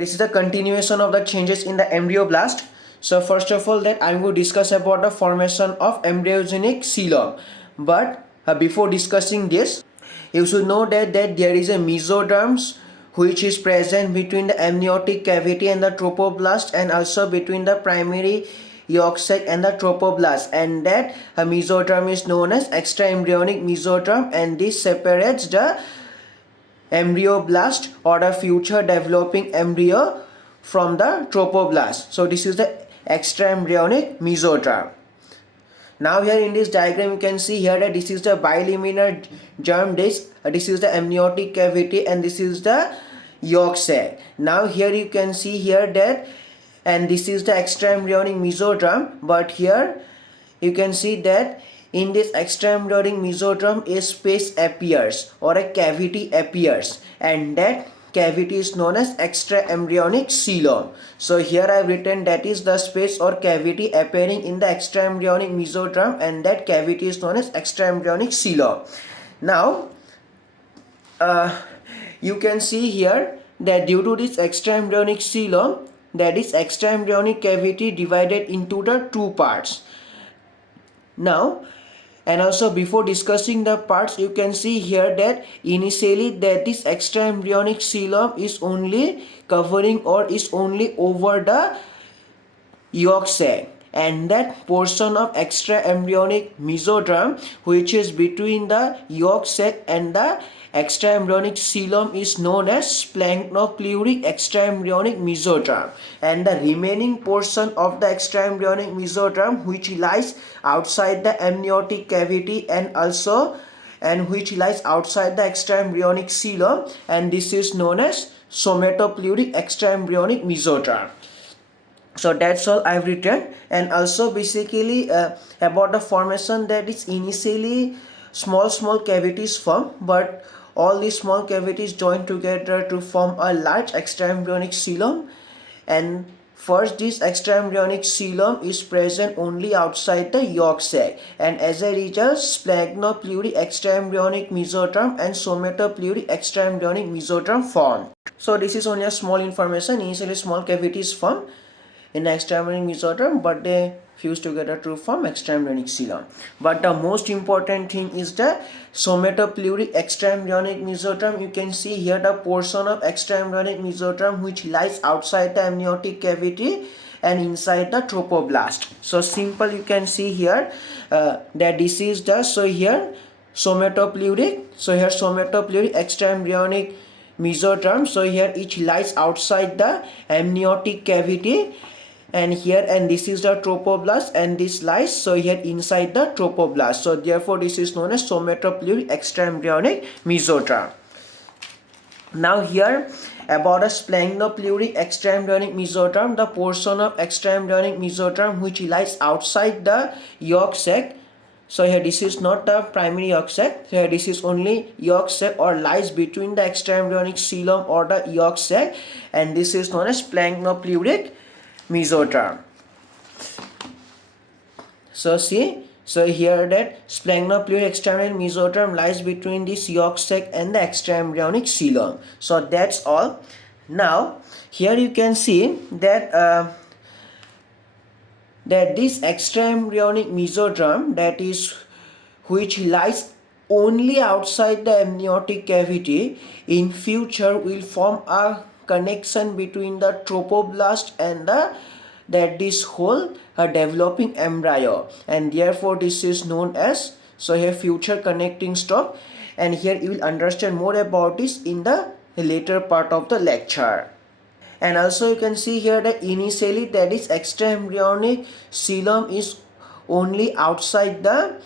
This is a continuation of the changes in the embryoblast. So first of all that I'm going to discuss about the formation of embryogenic coelom. But before discussing this, you should know that there is a mesoderms which is present between the amniotic cavity and the trophoblast, and also between the primary yolk sac and the trophoblast, and that a mesoderm is known as extraembryonic mesoderm, and this separates the embryoblast or the future developing embryo from the trophoblast. So this is the extraembryonic mesoderm. Now here in this diagram you can see here that this is the bilaminar germ disc, this is the amniotic cavity, and this is the yolk sac. Now here you can see here that, and this is the extraembryonic mesoderm, but here you can see that in this extraembryonic mesoderm a space appears or a cavity appears, and that cavity is known as extraembryonic coelom. So here I have written that is the space or cavity appearing in the extraembryonic mesoderm, and that cavity is known as extraembryonic coelom. Now you can see here that due to this extraembryonic coelom, that is extraembryonic cavity divided into the two parts. Now, and also before discussing the parts, you can see here that initially that this extraembryonic coelom is only covering or is only over the yolk sac, and that portion of extraembryonic mesoderm which is between the yolk sac and the extraembryonic coelom is known as splanchnopleuric extraembryonic mesoderm, and the remaining portion of the extraembryonic mesoderm which lies outside the amniotic cavity and which lies outside the extraembryonic coelom, and this is known as somatopleuric extraembryonic mesoderm. So that's all I've written. And also basically about the formation, that is initially small cavities form, but all these small cavities join together to form a large extraembryonic coelom, and first this extraembryonic coelom is present only outside the yolk sac, and as a result splanchnopleuric extraembryonic mesoderm and somatopleuric extraembryonic mesoderm form. So this is only a small information. Initially small cavities form in the extraembryonic mesoderm, but they fuse together to form extraembryonic coelom. But the most important thing is the somatopleuric extraembryonic mesoderm. You can see here the portion of extraembryonic mesoderm which lies outside the amniotic cavity and inside the trophoblast. So simple, you can see here that this is the, so here somatopleuric, so here somatopleuric extraembryonic mesoderm, so here it lies outside the amniotic cavity, and here, and this is the trophoblast, and this lies so here inside the trophoblast. So therefore this is known as somatopleuric extraembryonic mesoderm. Now here about a splanchnopleuric extraembryonic mesoderm, the portion of extraembryonic mesoderm which lies outside the yolk sac. So here this is not the primary yolk sac, here this is only yolk sac or lies between the extraembryonic coelom or the yolk sac, and this is known as splanchnopleuric mesoderm. So see, so here that splanchnopleuric extraembryonic mesoderm lies between this yolk sac and the extraembryonic coelom. So that's all. Now here you can see that that this extraembryonic mesoderm, that is which lies only outside the amniotic cavity, in future will form a connection between the trophoblast and this whole developing embryo, and therefore this is known as, so here future connecting stop, and here you will understand more about this in the later part of the lecture. And also you can see here that initially that is extraembryonic coelom is only outside the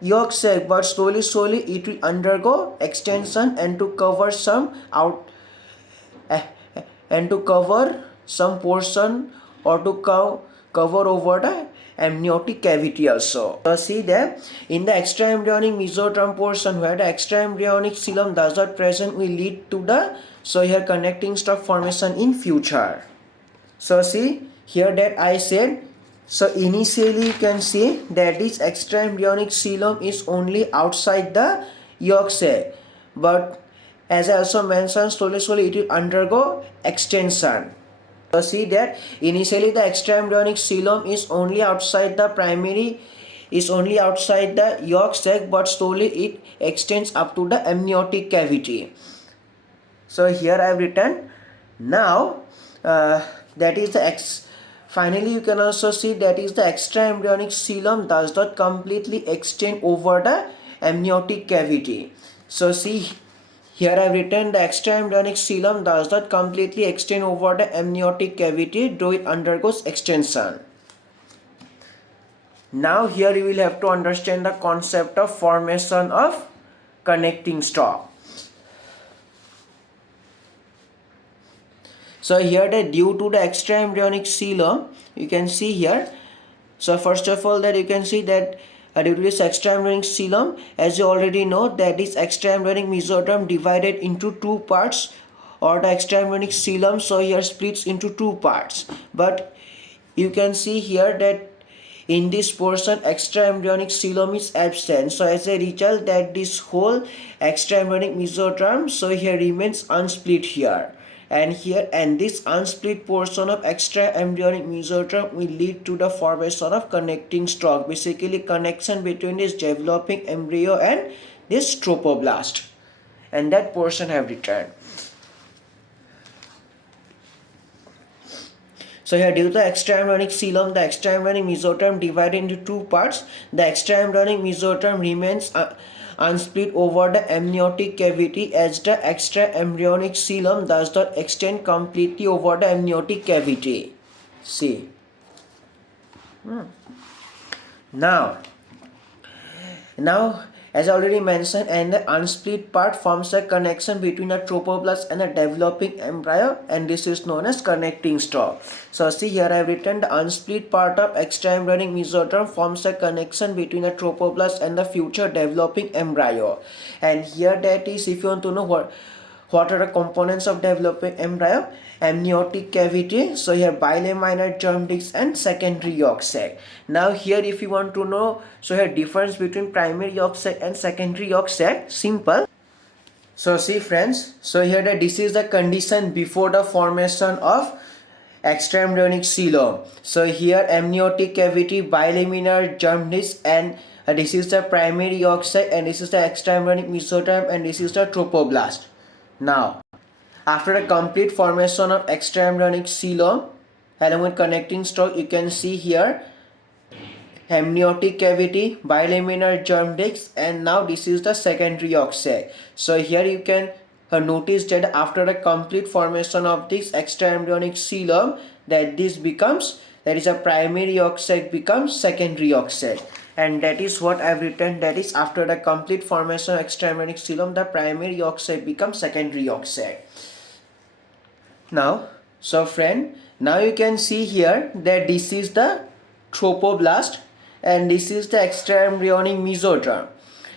yolk sac, but slowly it will undergo extension and to cover some some portion or to cover over the amniotic cavity also. So see that in the extraembryonic mesoderm portion where the extraembryonic coelom does not present will lead to the, so here connecting stop formation in future. So see here that I said, so initially you can see that this extraembryonic coelom is only outside the yolk sac, but as I also mentioned, slowly it will undergo extension. So see that initially the extraembryonic coelom is only outside the primary, is only outside the yolk sac, but slowly it extends up to the amniotic cavity. So here I have written now that is the finally you can also see that is the extraembryonic coelom does not completely extend over the amniotic cavity. So see here I have written the extraembryonic coelom does not completely extend over the amniotic cavity, though it undergoes extension. Now here you will have to understand the concept of formation of connecting stalk. So here that due to the extraembryonic coelom, you can see here. So first of all that you can see that due to this extraembryonic coelom, as you already know that this extraembryonic mesoderm divided into two parts, or the extraembryonic coelom so here splits into two parts. But you can see here that in this portion extraembryonic coelom is absent. So as a result that this whole extraembryonic mesoderm so here remains unsplit here. And here, and this unsplit portion of extraembryonic mesoderm will lead to the formation of connecting stalk, basically connection between this developing embryo and this trophoblast, and that portion have returned. So here due to the extraembryonic coelom, the extraembryonic mesoderm divided into two parts. The extraembryonic mesoderm remains unsplit over the amniotic cavity, as the extraembryonic coelom does not extend completely over the amniotic cavity. See. Now as I already mentioned, and the unsplit part forms a connection between a trophoblast and a developing embryo, and this is known as connecting stalk. So see here I have written the unsplit part of extraembryonic mesoderm forms a connection between a trophoblast and the future developing embryo. And here that is, if you want to know what are the components of developing embryo? Amniotic cavity, so here bilaminar germ disc and secondary yolk sac. Now here if you want to know, so here difference between primary yolk sac and secondary yolk sac, simple. So see friends, so here this is the condition before the formation of extraembryonic coelom. So here amniotic cavity, bilaminar germ disc, and this is the primary yolk sac, and this is the extraembryonic mesoderm, and this is the trophoblast. Now, after a complete formation of extraembryonic coelom along with connecting stalk, you can see here amniotic cavity, bilaminar germ disc, and now this is the secondary yolk sac. So here you can notice that after a complete formation of this extraembryonic coelom, that this becomes, that is a primary yolk sac becomes secondary yolk sac. And that is what I have written, that is after the complete formation of extraembryonic coelom, the primary yolk sac becomes secondary yolk sac. Now, so friend, now you can see here that this is the trophoblast and this is the extraembryonic mesoderm.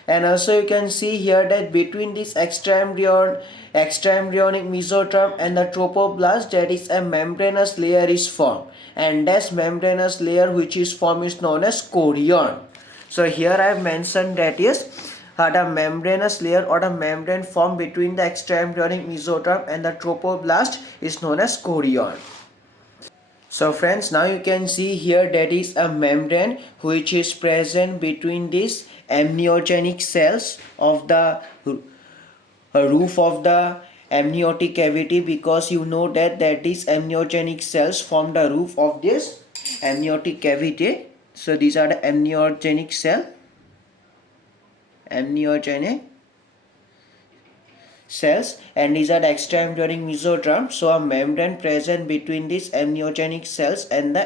And also you can see here that between this extraembryonic mesoderm and the trophoblast, there is a membranous layer is formed, and this membranous layer which is formed is known as chorion. So here I have mentioned that is the membranous layer or the membrane formed between the extraembryonic mesoderm and the trophoblast is known as chorion. So friends, now you can see here that is a membrane which is present between these amniogenic cells of the roof of the amniotic cavity, because you know that these amniogenic cells form the roof of this amniotic cavity. So these are the amniogenic cells, and these are the extraembryonic mesoderm. So a membrane present between these amniogenic cells and the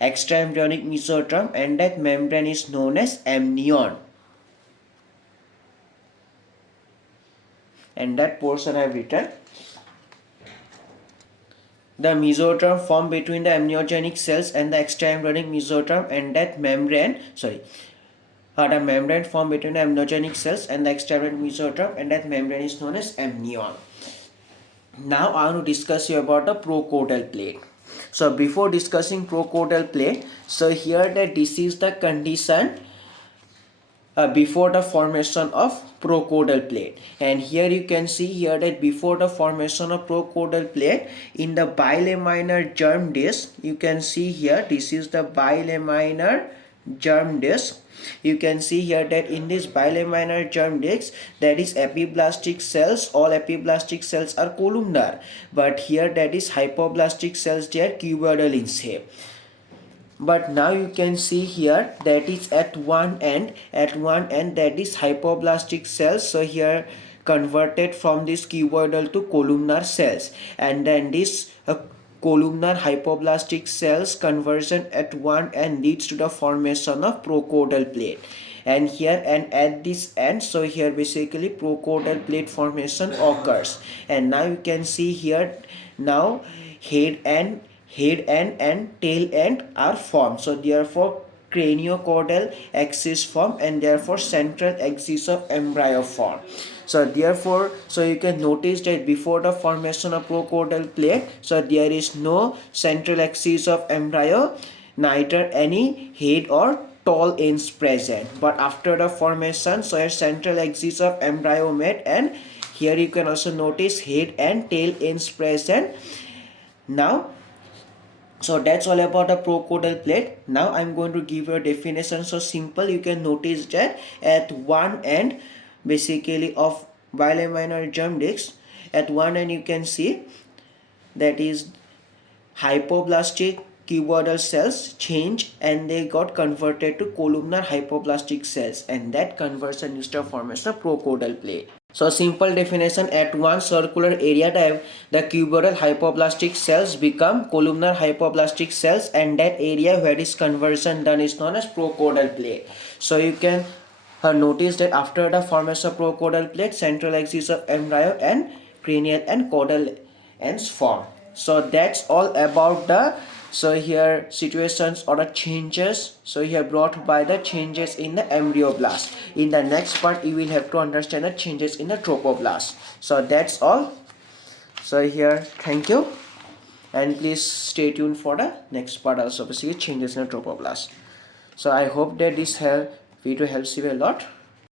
extraembryonic mesoderm, and that membrane is known as amnion. And that portion I have written. The mesoderm formed between the amniogenic cells and the extraembryonic mesoderm, and that membrane, the membrane formed between the amniogenic cells and the extraembryonic mesoderm, and that membrane is known as amnion. Now I want to discuss you about the prechordal plate. So before discussing prechordal plate, so here that this is the condition before the formation of prochordal plate. And here you can see here that before the formation of prochordal plate, in the bilaminar germ disc, you can see here, this is the bilaminar germ disc. You can see here that in this bilaminar germ disc, that is epiblastic cells. All epiblastic cells are columnar, but here that is hypoblastic cells, they are cuboidal in shape. But now you can see here that is at one end that is hypoblastic cells. So here converted from this cuboidal to columnar cells, and then this columnar hypoblastic cells conversion at one end leads to the formation of prochordal plate. And here and at this end, so here basically prochordal plate formation occurs. And now you can see here, now head and tail end are formed. So therefore craniocaudal axis form, and therefore central axis of embryo form. So therefore, so you can notice that before the formation of prochordal plate, so there is no central axis of embryo, neither any head or tall ends present. But after the formation, so a central axis of embryo met, and here you can also notice head and tail ends present. Now, so that's all about the prochordal plate. Now I'm going to give you a definition. So simple, you can notice that at one end basically of bilaminar germ disc, at one end you can see that is hypoblastic cuboidal cells change, and they got converted to columnar hypoblastic cells, and that conversion is the formation of prochordal plate. So simple definition, at one circular area type, the cuboidal hypoblastic cells become columnar hypoblastic cells, and that area where this conversion done is known as prochordal plate. So you can notice that after the formation of prochordal plate, central axis of embryo and cranial and caudal ends form. So that's all about the here situations or the changes here brought by the changes in the embryoblast. In the next part you will have to understand the changes in the trophoblast. So that's all. So here, thank you, and please stay tuned for the next part also, basically changes in the trophoblast. So I hope that this video helps you a lot.